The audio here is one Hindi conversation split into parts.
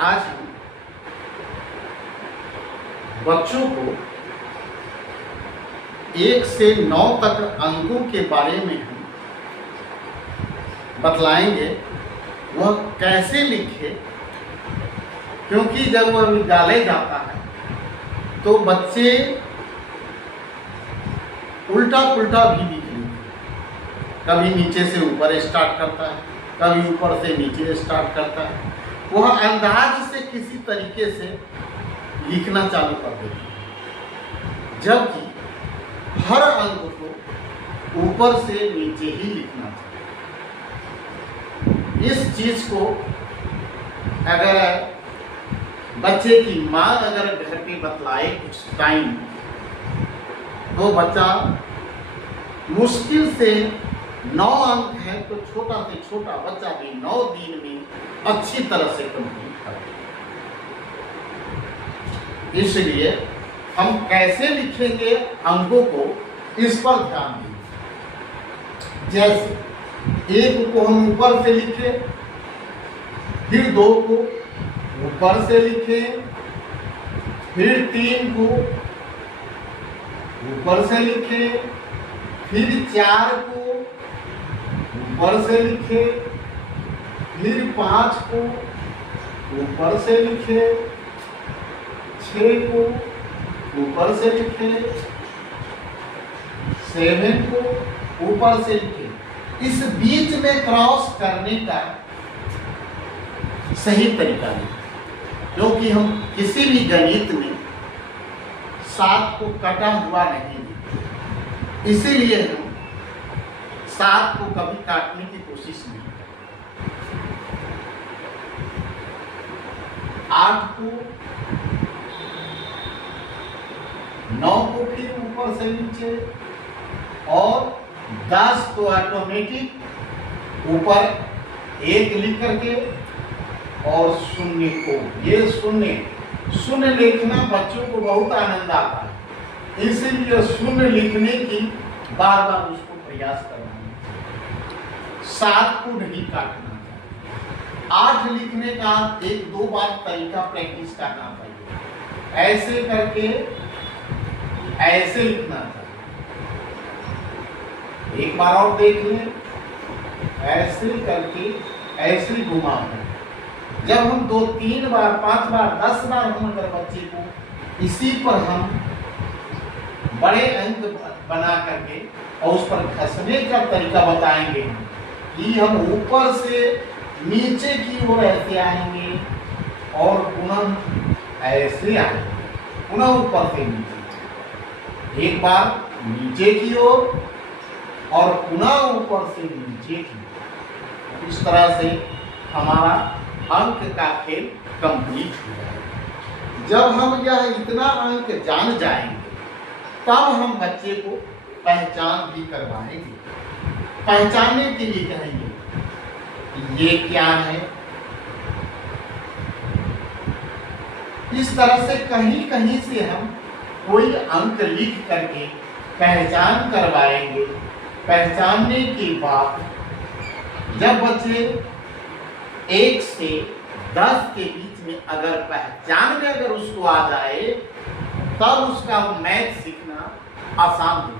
आज हम बच्चों को 1 से 9 तक अंकों के बारे में हम बतलाएंगे, वह कैसे लिखे। क्योंकि जब वह विद्यालय जाता है तो बच्चे उल्टा पुल्टा भी लिख लेते हैं। कभी नीचे से ऊपर स्टार्ट करता है, कभी ऊपर से नीचे स्टार्ट करता है। वह अंदाज से किसी तरीके से लिखना चालू कर देते हैं, जबकि हर अंक को ऊपर से नीचे ही लिखना चाहिए। इस चीज को अगर बच्चे की माँ अगर घर पे बतलाए कुछ टाइम, तो बच्चा मुश्किल से 9 अंक है तो छोटा से छोटा बच्चा भी 9 दिन में अच्छी तरह से कंप्लीट कर। इसलिए हम कैसे लिखेंगे अंकों को, इस पर ध्यान देंगे। जैसे 1 को हम ऊपर से लिखे, फिर 2 को ऊपर से लिखे, फिर 3 को ऊपर से लिखे, फिर 4 को ऊपर से लिखे, फिर 5 को ऊपर से लिखे, 6 को ऊपर से लिखे, 7 को ऊपर से लिखे। इस बीच में क्रॉस करने का सही तरीका नहीं, क्योंकि हम किसी भी गणित में 7 को कटा हुआ नहीं देते, इसीलिए हम 7 को कभी काटने की कोशिश नहीं करते। 8 को 9 को फिर ऊपर से नीचे, और 10 तो ऑटोमेटिक ऊपर 1 लिख करके, और 0 को, ये शून्य लिखना बच्चों को बहुत आनंद आता है, इसीलिए 0 लिखने की बार बार उसको प्रयास करना है। 7 को नहीं काटना चाहिए। 8 लिखने का 1-2 बार तरीका प्रैक्टिस करना चाहिए। ऐसे करके ऐसे लिखना चाहिए। एक बार और देख लें, ऐसे करके ऐसे घुमा कर। जब हम 2-3 बार 5 बार 10 बार हम अगर बच्चे को इसी पर हम बड़े अंक बना करके और उस पर घसने का तरीका बताएंगे कि हम ऊपर से नीचे की ओर ऐसे आएंगे और पुनः ऐसे आएंगे, पुनः ऊपर से नीचे, एक बार नीचे की ओर और पुनः ऊपर से नीचे की ओर। इस तरह से हमारा अंक का खेल कंप्लीट हो जाएगा। जब हम यह इतना अंक जान जाएंगे, तब हम बच्चे को पहचान भी करवाएंगे। पहचानने के लिए कहेंगे ये क्या है। इस तरह से कहीं कहीं से हम कोई अंक लिख करके पहचान करवाएंगे। पहचानने के बाद जब बच्चे 1 से 10 के बीच में अगर पहचान में अगर उसको आ जाए, तब उसका मैथ सीखना आसान हो जाएगा।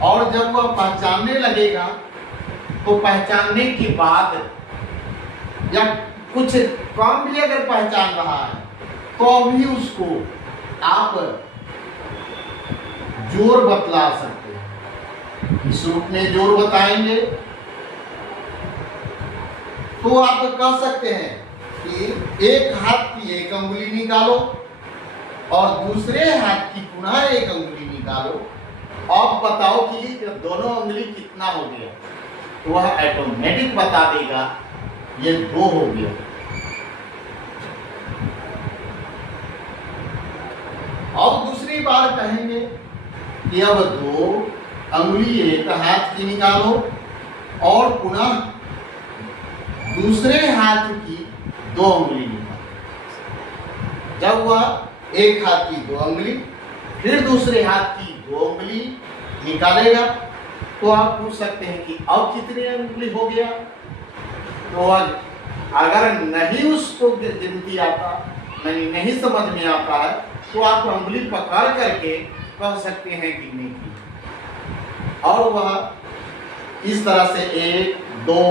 और जब वह पहचानने लगेगा, तो पहचानने के बाद या कुछ कम भी अगर पहचान रहा है, तो अभी उसको आप जोर बतला सकते हैं। इस रूप में जोर बताएंगे तो आप कह सकते हैं कि एक हाथ की 1 अंगुली निकालो और दूसरे हाथ की पुनः 1 अंगुली निकालो। अब बताओ कि दोनों अंगुली कितना हो गया, तो वह ऑटोमेटिक बता देगा ये 2 हो गया। अब दूसरी बार कहेंगे कि अब 2 अंगुली 1 हाथ की निकालो और पुनः दूसरे हाथ की 2 अंगुली निकालो। जब वह एक हाथ की 2 अंगुली फिर दूसरे हाथ की 2 अंगुली निकालेगा, तो आप पूछ सकते हैं कि अब कितने अंगुली हो गया। तो अगर नहीं उसको गिनती आता, नहीं समझ में आता है, तो आप उंगली पकड़ करके कह सकते हैं गिनने की, और वह इस तरह से 1 2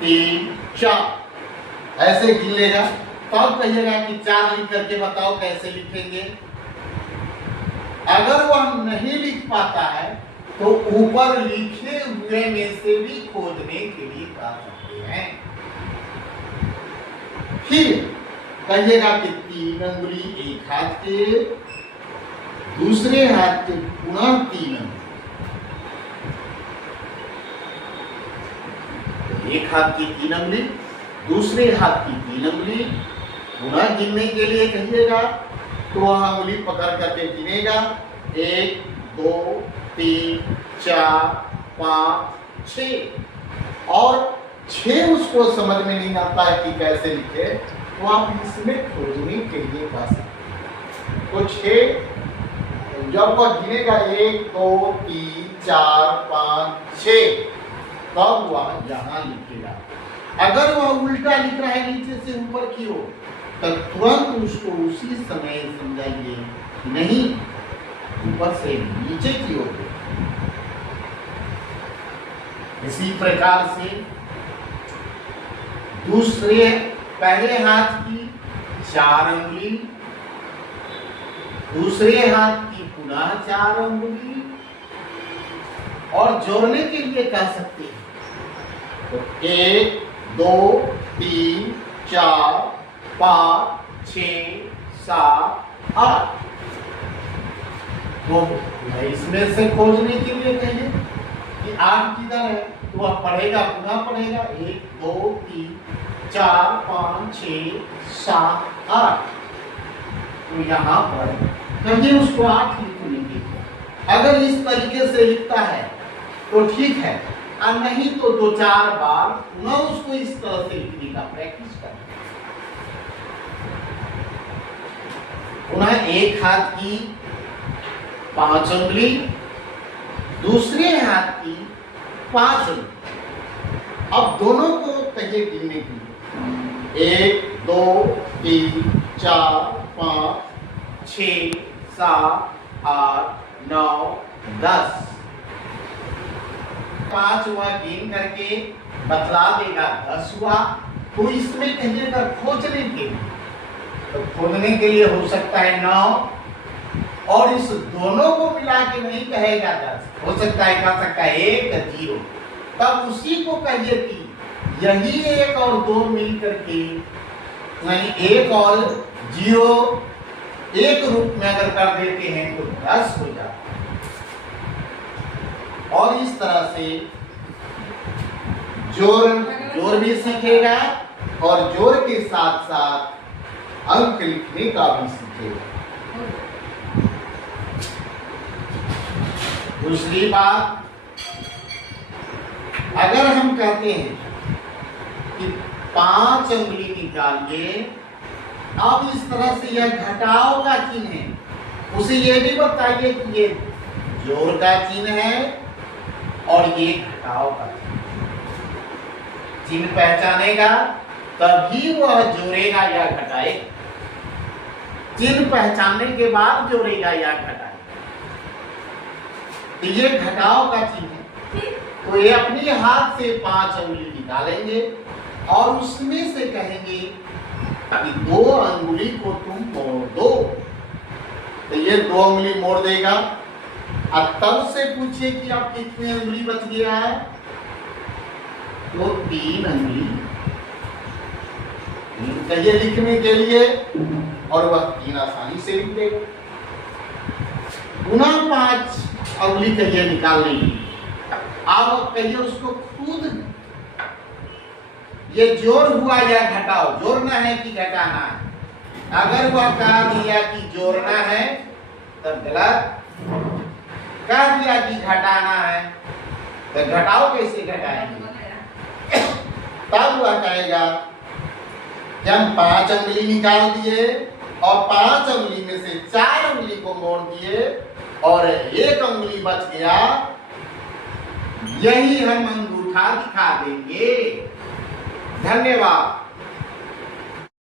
3 4 ऐसे गिन लेगा। तब कहिएगा कि 4 लिख करके बताओ कैसे लिखेंगे। अगर वह नहीं लिख पाता है तो ऊपर लिखे हुए में से भी खोजने के लिए कह सकते हैं। फिर कहिएगा कि 3 अंगुली एक हाथ के, दूसरे हाथ के पुनः 3 अंगुली, एक हाथ की 3 अंगुली, दूसरे हाथ की 3 अंगुली, पुनः गिनने के लिए कहिएगा तो वह अंगुली पकड़ करके गिनेगा 1 2 3 4 5 6, और 6 उसको समझ में नहीं आता है कि कैसे लिखे, तो आप इसमें खोजने के लिए कह सकते। तो 6 जब वह गिनेगा 1 2 3 4 5 6, तब वह यहाँ लिखेगा। अगर वह उल्टा लिख रहा है नीचे से ऊपर की ओर, तब तुरंत उसको उसी समय समझाइए नहीं, ऊपर से नीचे की ओर। इसी प्रकार से दूसरे पहले हाथ की 4 अंगुली, दूसरे हाथ की पुनः 4 अंगुली, और जोड़ने के लिए कह सकते हैं तो 1 2 3 4 5 6 7 8। तो इसमें से खोजने के लिए कहिए कि 8 किधर है, तो आप पढ़ेगा, पुनः पढ़ेगा 1 2 3 4 5 6 7 8। तो यहाँ पर कहिए उसको 8 लिखने के लिए। अगर इस तरीके से लिखता है तो ठीक है, और नहीं तो 2-4 बार पुनः उसको इस तरह से लिखने का प्रैक्टिस करें। पुनः एक हाथ की 5 अंगुली, दूसरे हाथ की 5 अंगुली। अब दोनों को कहिए गिनने के लिए 1 2 3 4 5 6 7 8 9 10। 5 हुआ गिन करके बतला देगा 10 हुआ, तो इसमें कहिएगा खोजने के लिए। तो खोजने के लिए हो सकता है 9, और इस दोनों को मिला के नहीं कहेगा 10, हो सकता है कह सकता है 1 0। तब उसी को कहिए कि यही 1 और 2 मिल करके, यानी 1 और 0 एक रूप में अगर कर देते हैं तो 10 हो जाता है। और इस तरह से जोड़ भी सीखेगा, और जोड़ के साथ साथ अंक लिखने का भी सीखेगा। दूसरी बात, अगर हम कहते हैं कि 5 अंगुली निकालिए, अब इस तरह से यह घटाव का चिन्ह है, उसे यह भी बताइए कि ये जोड़ का चिन्ह है और ये घटाव का चिन्ह पहचानेगा तभी वह जोड़ेगा या घटाएगा। चिन्ह पहचानने के बाद जोड़ेगा या घटाएगा। तो ये घटाव का चिन्ह है, तो ये अपनी हाथ से 5 अंगुली निकालेंगे और उसमें से कहेंगे कि 2 अंगुली को तुम मोड़ दो। तो ये 2 अंगुली मोड़ देगा, और तब से पूछिए कि आप कितने अंगुली बच गया है, तो 3 अंगुली कहिए लिखने के लिए, और वह 3 आसानी से लिख देगा। पुनः 5 अंगुली कहिए निकालने की, आप कहिए उसको खुद ये जोड़ हुआ या घटाओ, जोड़ना है कि घटाना है। अगर वह कह दिया कि जोड़ना है तब गलत, कह दिया कि घटाना है तो घटाओ कैसे घटाएंगे। तब वह कहेगा कि हम 5 अंगुली निकाल दिए और 5 अंगुली में से 4 अंगुली को मोड़ दिए और 1 अंगुली बच गया, यही हम अंगूठा दिखा देंगे। धन्यवाद।